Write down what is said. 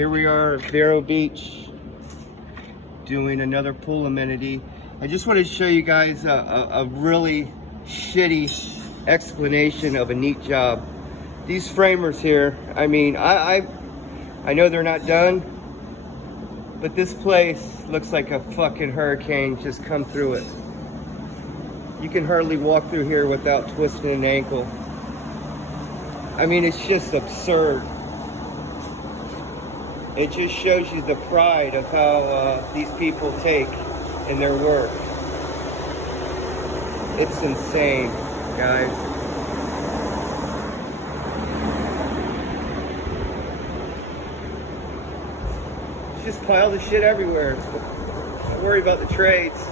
Here we are at Vero Beach doing another pool amenity. I just wanted to show you guys a really shitty explanation of a neat job. These framers here, I mean, I know they're not done, but this place looks like a fucking hurricane just come through it. You can hardly walk through here without twisting an ankle. I mean, it's just absurd. It just shows you the pride of how these people take in their work. It's insane, guys. Just piles of shit everywhere. Don't worry about the trades.